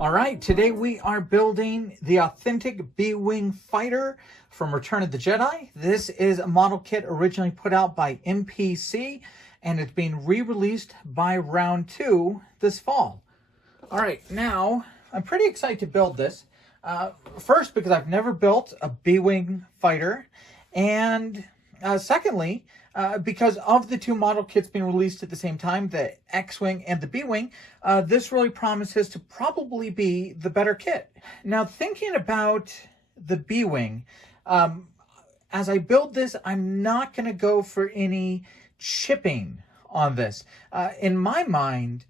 All right, today we are building the authentic B-Wing fighter from Return of the Jedi. This is a model kit originally put out by MPC, and it's being re-released by Round 2 this fall. All right, now I'm pretty excited to build this. First, because I've never built a B-Wing fighter, and secondly, because of the two model kits being released at the same time, the X-Wing and the B-Wing, this really promises to probably be the better kit. Now, thinking about the B-Wing, as I build this, I'm not going to go for any chipping on this. In my mind,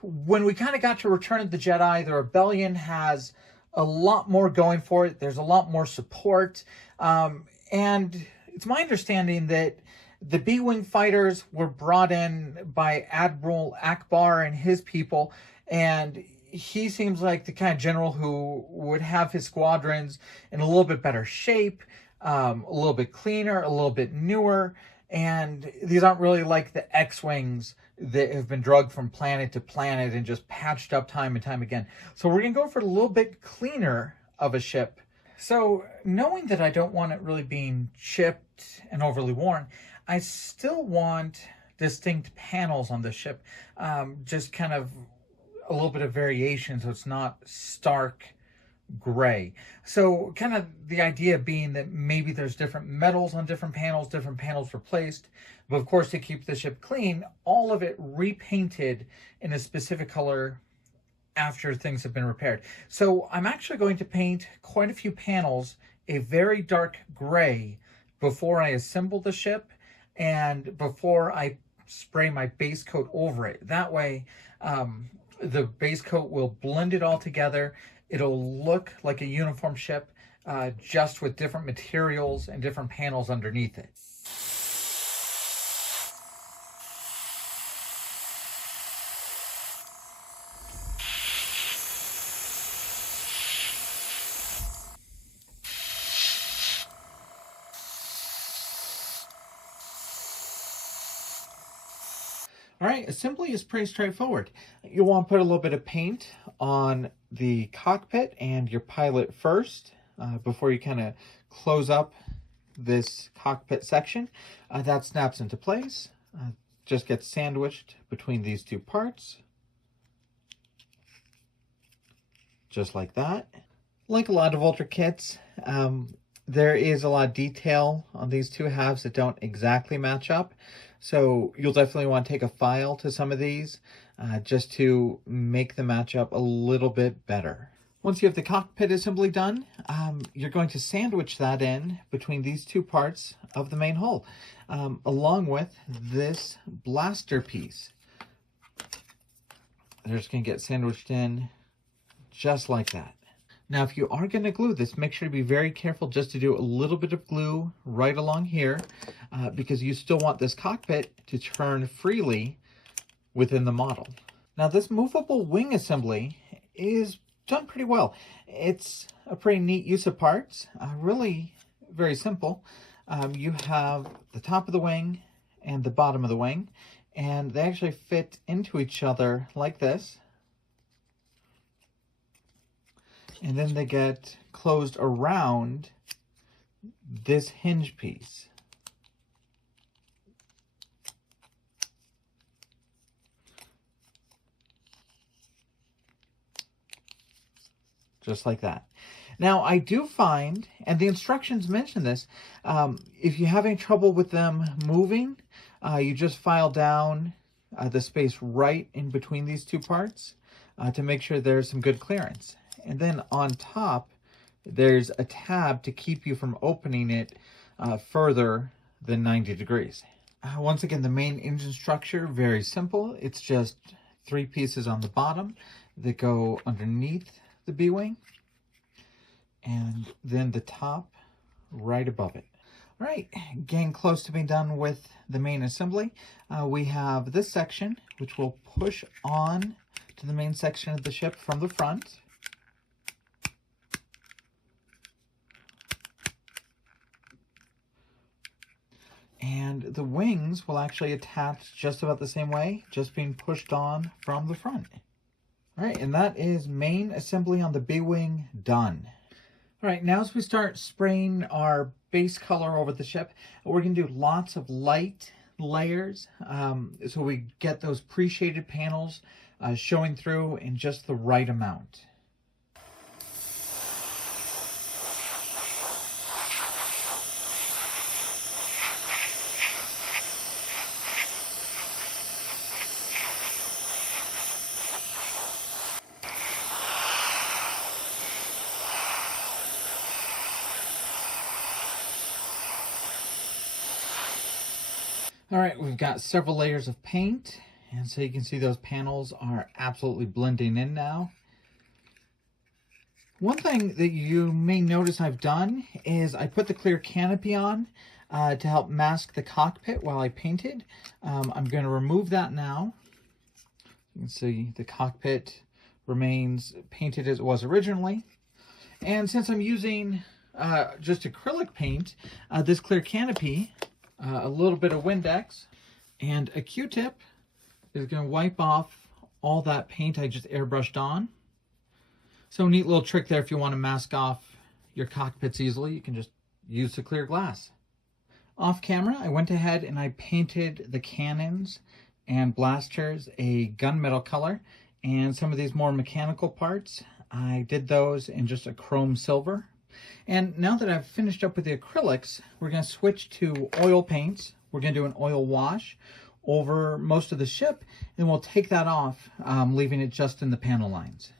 when we kind of got to Return of the Jedi, the Rebellion has a lot more going for it. There's a lot more support. And it's my understanding that the B-Wing fighters were brought in by Admiral Akbar and his people, and he seems like the kind of general who would have his squadrons in a little bit better shape, a little bit cleaner, a little bit newer, and these aren't really like the X-Wings that have been drugged from planet to planet and just patched up time and time again. So we're going to go for a little bit cleaner of a ship. So knowing that I don't want it really being chipped and overly worn, I still want distinct panels on the ship, just kind of a little bit of variation so it's not stark gray. So kind of the idea being that maybe there's different metals on different panels replaced, but of course to keep the ship clean, all of it repainted in a specific color after things have been repaired. So I'm actually going to paint quite a few panels a very dark gray before I assemble the ship and before I spray my base coat over it. That way, the base coat will blend it all together. It'll look like a uniform ship, just with different materials and different panels underneath it. All right, assembly is pretty straightforward. You'll want to put a little bit of paint on the cockpit and your pilot first before you kind of close up this cockpit section. That snaps into place. Just gets sandwiched between these two parts. Just like that. Like a lot of older kits, there is a lot of detail on these two halves that don't exactly match up. So you'll definitely want to take a file to some of these just to make the matchup a little bit better. Once you have the cockpit assembly done, you're going to sandwich that in between these two parts of the main hull, along with this blaster piece. They're just going to get sandwiched in just like that. Now, if you are going to glue this, make sure to be very careful just to do a little bit of glue right along here because you still want this cockpit to turn freely within the model. Now, this movable wing assembly is done pretty well. It's a pretty neat use of parts, really very simple. You have the top of the wing and the bottom of the wing, and they actually fit into each other like this. And then they get closed around this hinge piece. Just like that. Now, I do find, and the instructions mention this, if you're having trouble with them moving, you just file down the space right in between these two parts to make sure there's some good clearance. And then on top, there's a tab to keep you from opening it further than 90 degrees. Once again, the main engine structure, very simple. It's just 3 pieces on the bottom that go underneath the B-Wing. And then the top right above it. All right, getting close to being done with the main assembly. We have this section, which will push on to the main section of the ship from the front. And the wings will actually attach just about the same way, just being pushed on from the front. All right, and that is main assembly on the B-Wing done. All right, now as we start spraying our base color over the ship, we're going to do lots of light layers so we get those pre-shaded panels showing through in just the right amount. All right, we've got several layers of paint, and so you can see those panels are absolutely blending in now. One thing that you may notice I've done is I put the clear canopy on to help mask the cockpit while I painted. I'm going to remove that now. You can see the cockpit remains painted as it was originally. And since I'm using just acrylic paint, this clear canopy, a little bit of Windex, and a Q-tip is going to wipe off all that paint I just airbrushed on. So neat little trick there if you want to mask off your cockpits easily. You can just use the clear glass. Off camera, I went ahead and I painted the cannons and blasters a gunmetal color, and some of these more mechanical parts, I did those in just a chrome silver. And now that I've finished up with the acrylics, we're going to switch to oil paints. We're going to do an oil wash over most of the ship, and we'll take that off, leaving it just in the panel lines.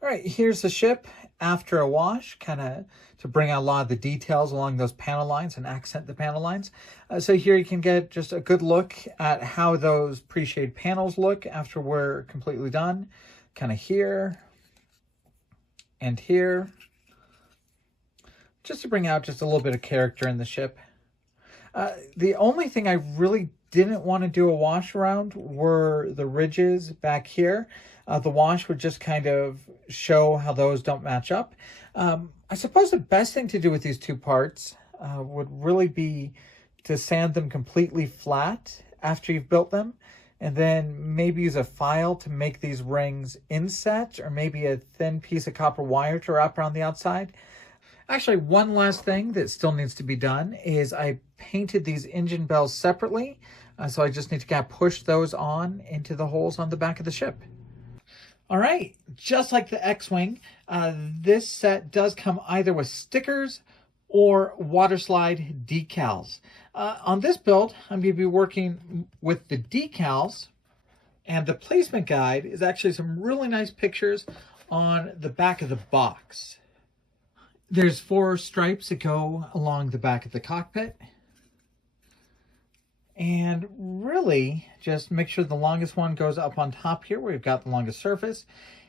All right, here's the ship after a wash, kind of to bring out a lot of the details along those panel lines and accent the panel lines. So here you can get just a good look at how those pre-shade panels look after we're completely done. Kind of here and here, just to bring out just a little bit of character in the ship. The only thing I really didn't want to do a wash around were the ridges back here. The wash would just kind of show how those don't match up. I suppose the best thing to do with these two parts would really be to sand them completely flat after you've built them, and then maybe use a file to make these rings inset, or maybe a thin piece of copper wire to wrap around the outside. Actually, one last thing that still needs to be done is I painted these engine bells separately, so I just need to kind of push those on into the holes on the back of the ship. All right, just like the X-Wing, this set does come either with stickers or water slide decals. On this build, I'm going to be working with the decals, and the placement guide is actually some really nice pictures on the back of the box. There's 4 stripes that go along the back of the cockpit. And really, just make sure the longest one goes up on top here where we've got the longest surface.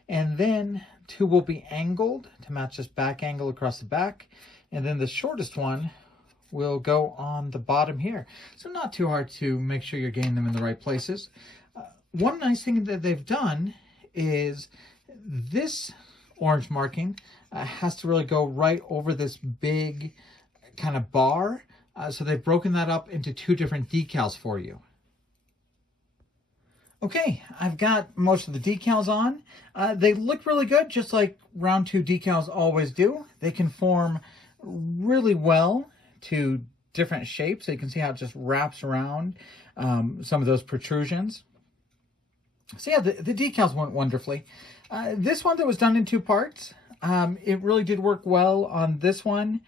And then 2 will be angled to match this back angle across the back. And then the shortest one will go on the bottom here. So not too hard to make sure you're getting them in the right places. One nice thing that they've done is this orange marking has to really go right over this big kind of bar. So they've broken that up into 2 different decals for you. Okay, I've got most of the decals on. They look really good, just like round 2 decals always do. They conform really well to different shapes. So you can see how it just wraps around some of those protrusions. So yeah, the decals went wonderfully. This one that was done in 2 parts, it really did work well on this one.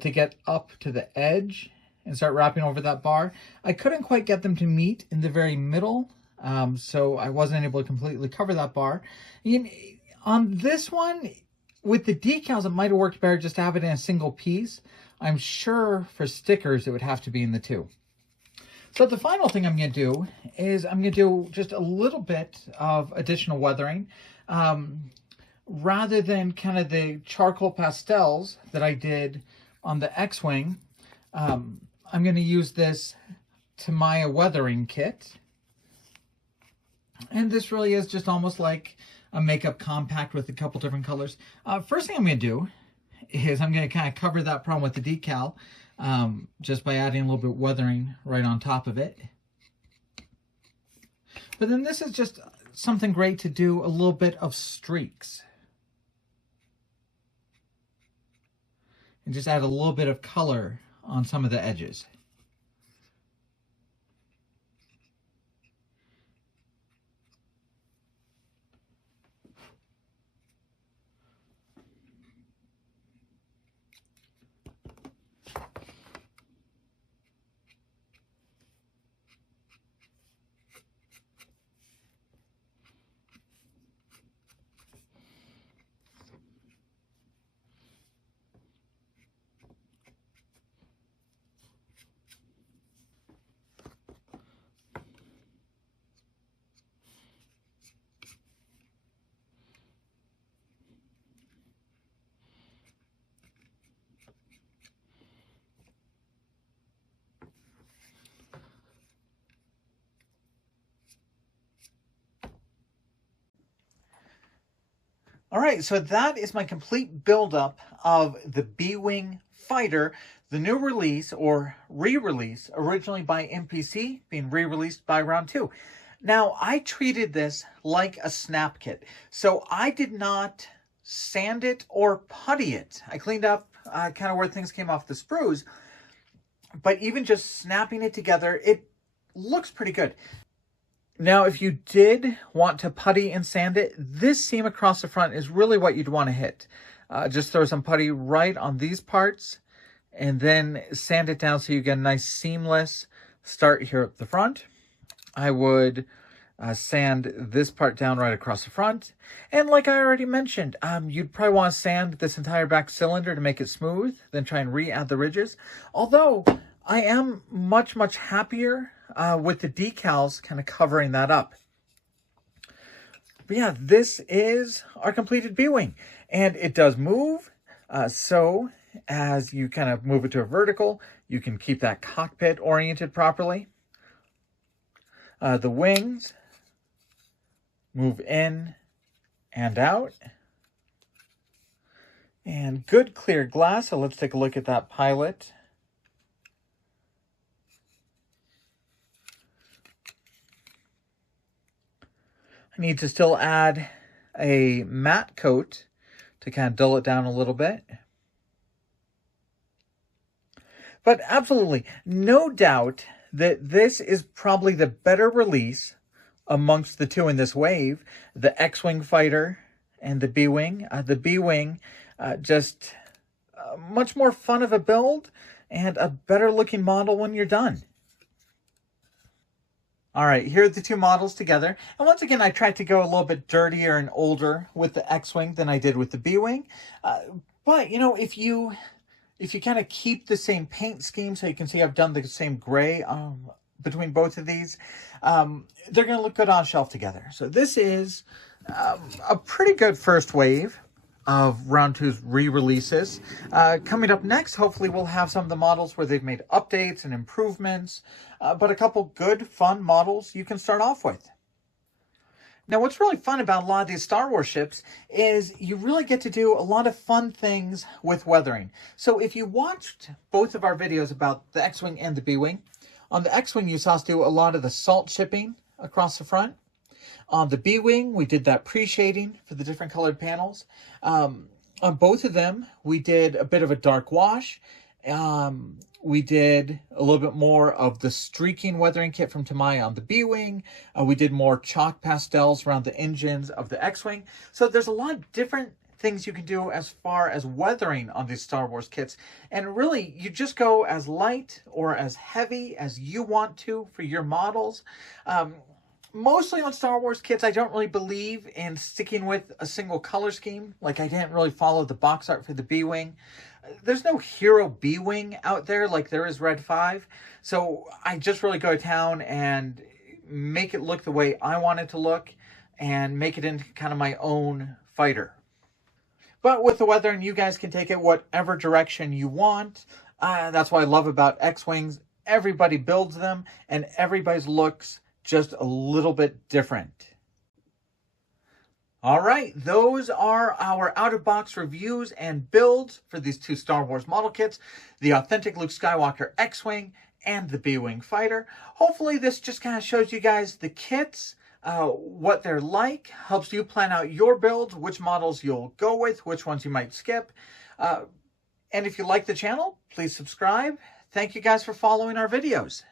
To get up to the edge and start wrapping over that bar. I couldn't quite get them to meet in the very middle, so I wasn't able to completely cover that bar. On this one, with the decals, it might have worked better just to have it in a single piece. I'm sure for stickers, it would have to be in the 2. So the final thing I'm going to do is I'm going to do just a little bit of additional weathering. rather than kind of the charcoal pastels that I did on the X-Wing, I'm going to use this Tamiya weathering kit. And this really is just almost like a makeup compact with a couple different colors. First thing I'm going to do is I'm going to kind of cover that problem with the decal just by adding a little bit of weathering right on top of it. But then this is just something great to do a little bit of streaks. And just add a little bit of color on some of the edges. All right, so that is my complete buildup of the B-Wing Fighter, the new release or re-release, originally by MPC, being re-released by Round 2. Now, I treated this like a snap kit, so I did not sand it or putty it. I cleaned up kind of where things came off the sprues, but even just snapping it together, it looks pretty good. Now, if you did want to putty and sand it, this seam across the front is really what you'd want to hit. Just throw some putty right on these parts and then sand it down so you get a nice seamless start here at the front. I would sand this part down right across the front. And like I already mentioned, you'd probably want to sand this entire back cylinder to make it smooth, then try and re-add the ridges. Although, I am much, much happier with the decals kind of covering that up. But yeah, this is our completed B-Wing. And it does move. So as you kind of move it to a vertical, you can keep that cockpit oriented properly. The wings move in and out. And good clear glass. So let's take a look at that pilot. I need to still add a matte coat to kind of dull it down a little bit. But absolutely, no doubt that this is probably the better release amongst the two in this wave, the X-Wing Fighter and the B-Wing. The B-Wing, just much more fun of a build and a better looking model when you're done. All right, here are the two models together. And once again, I tried to go a little bit dirtier and older with the X-Wing than I did with the B-Wing. But, you know, if you kind of keep the same paint scheme, so you can see I've done the same gray between both of these, they're going to look good on a shelf together. So this is a pretty good first wave of Round 2's re-releases. Coming up next, hopefully we'll have some of the models where they've made updates and improvements, but a couple good, fun models you can start off with. Now, what's really fun about a lot of these Star Wars ships is you really get to do a lot of fun things with weathering. So if you watched both of our videos about the X-Wing and the B-Wing, on the X-Wing you saw us do a lot of the salt chipping across the front. On the B-Wing, we did that pre-shading for the different colored panels. On both of them, we did a bit of a dark wash. We did a little bit more of the streaking weathering kit from Tamiya on the B-Wing. We did more chalk pastels around the engines of the X-Wing. So there's a lot of different things you can do as far as weathering on these Star Wars kits. And really, you just go as light or as heavy as you want to for your models. Mostly on Star Wars kits, I don't really believe in sticking with a single color scheme. Like, I didn't really follow the box art for the B-Wing. There's no hero B-Wing out there like there is Red 5. So I just really go to town and make it look the way I want it to look and make it into kind of my own fighter. But with the weathering, you guys can take it whatever direction you want. That's what I love about X-Wings. Everybody builds them, and everybody's looks just a little bit different. All right, those are our out-of-box reviews and builds for these two Star Wars model kits, the authentic Luke Skywalker X-Wing and the B-Wing fighter. Hopefully this just kind of shows you guys the kits, what they're like, helps you plan out your builds, which models you'll go with, which ones you might skip. And if you like the channel, please subscribe. Thank you guys for following our videos.